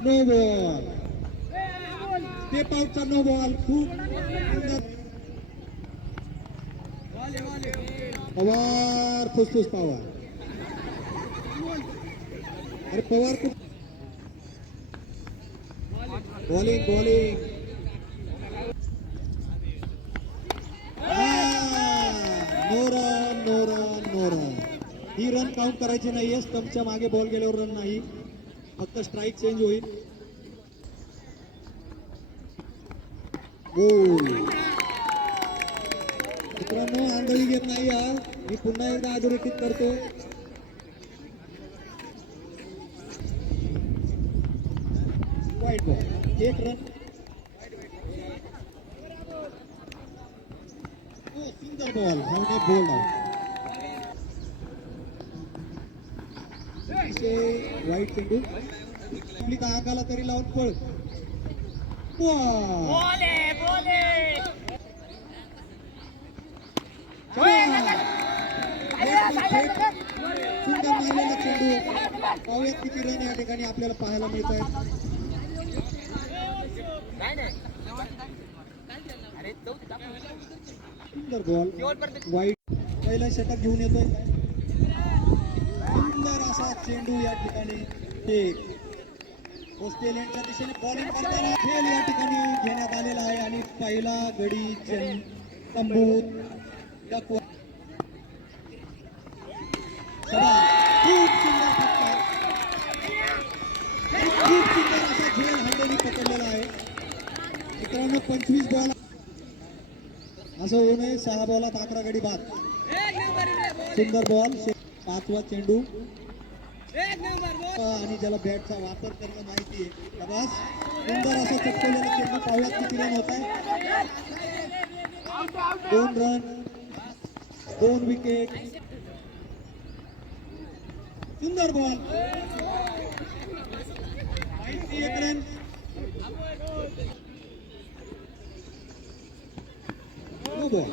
No ball. Step आउटचा no ball. खूप power फुसफुस पवार. अरे पवार खूप bowling bowling. No run no run no run. ही रन काउंट करायची नाहीये. स्टंपच्या मागे बॉल गेल्यावर रन नाही, फक्त स्ट्राईक चेंज होईल. मित्रांनो आंधळी घेत नाही यार. मी पुन्हा एकदा अधोरेखित करतो. वाईट बॉल. एक रन. सुंदर बॉल. धावणे बोल्ड आउट. वाईट चेंडू. आपली का अंगाला तरी लावून पळ. सुंदर मारलेला चेंडू. पाहूयात किती रन या ठिकाणी आपल्याला पाहायला मिळत आहेत. सुंदर बॉल. वाईट. पहिला षटक घेऊन येतोय. सुंदर असा चेंडू या ठिकाणी. ऑस्ट्रेलियनच्या दिशेने बॉलिंग करताना खेळ या ठिकाणी घेण्यात आलेला आहे आणि पहिला गडी तंबूत. खूप सुंदर फटका. खूप सुंदर असा झेल हंडेनी पकडलेला आहे. मित्रांनो 25 बॉल असं होऊ नये. 6 बॉलात 11 गडी बाद. सुंदर बॉल. 5वा चेंडू आणि ज्याला बॅटचा वापर करणं माहिती आहे. बस सुंदर असा चटकवलेला चेंडू. पाहूयात किती रन होत आहे. 2 रन 2 विकेट. सुंदर बॉल. 1 रन. No ball.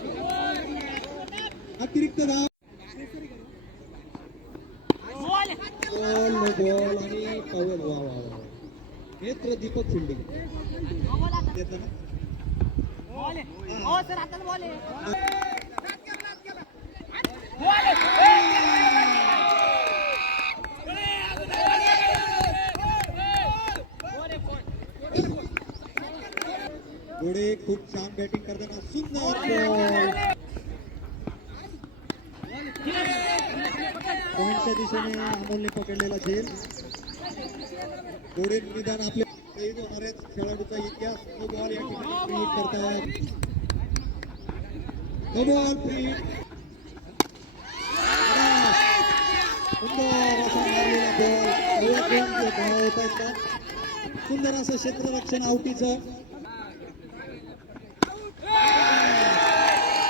अतिरिक्त धाव. बॉल नो बॉल आणि पवेल. वा वा वा. नेत्र दीपक फिल्डिंग देतो ना. घोडे खूप छान बॅटिंग करताना. सुंदर बॉल. पॉइंटच्या दिशेने अमोलने पकडलेला झेल. घोडे निदान आपले शहीद होणार आहेत. खेळाडूचा इतिहास. नो बॉल या ठिकाणी क्रिएट करतायत. No ball free. सुंदर असा मारलेला बॉल. होत आहेत का. सुंदर असं क्षेत्ररक्षण आउटीचं.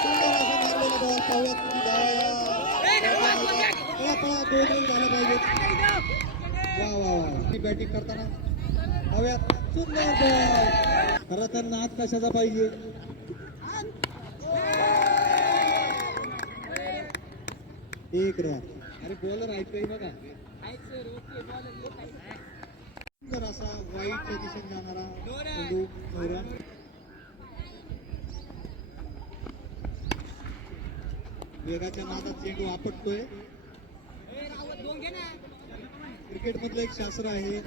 सुंदर असं मारलेला बॉल. पाहूयात किती धावा. 2 रन झालं पाहिजे. वा वा वा. बॅटिंग करताना हव्यात. सुंदर बॉल. खरं तर नाद कशाचा पाहिजे. एक रन. अरे बॉलर ऐकतोय बघा. सुंदर असा वाईटच्या दिशेने जाणारा चेंडू. 9 रन. वेगाच्या नादात चेंडू आपटतोय. क्रिकेट मधलं एक शास्त्र आहे.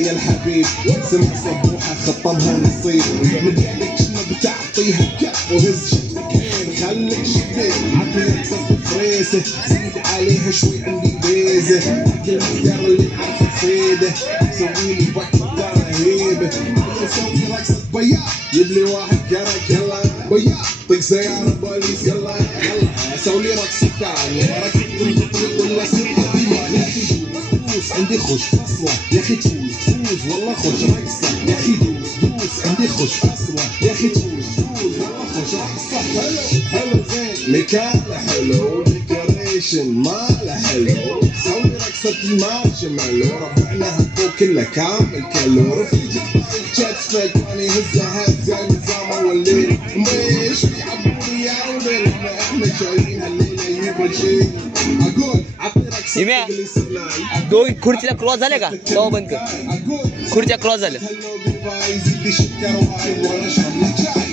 يا الحبيب سمك صبوحة خطبها نصيب مديلك شنو بتعطيها كف وهز شبكين خليك شبيك عطيك صف فريسة زيد عليها شوي عندي بيزة كل مقدار اللي عارف تصيده سويلي بطل رهيبة سوي رقصة بياض يبلي واحد كرك يلا بياض طيق سيارة بوليس يلا يلا سوي رقصة ثانية رقصة ولا سرقة ديما عندي خوش فصلة يا اخي تفوز والله خوش رقصة يا اخي دوس فلوس عندي خش اصلا يا اخي تفوز والله خش راح صح حلو زين مكان حلو ديكوريشن ماله حلو سوي رقصة المارشميلو رفعناها فوق كله كامل كلو رفيجك كتفك وانا هزه هزه النظام والليل مش بيعبوني يا ولد احنا جايين هالليله يبغى شيء اقول عطي رقصة يميع. اللي سبلاي दोन खुर्चीला क्रॉस झाले का तेव्हा बंद कर खुर्च्या क्रॉस झाल्या هاللو بالفايز يدي شكر واي ولا شرب الجاي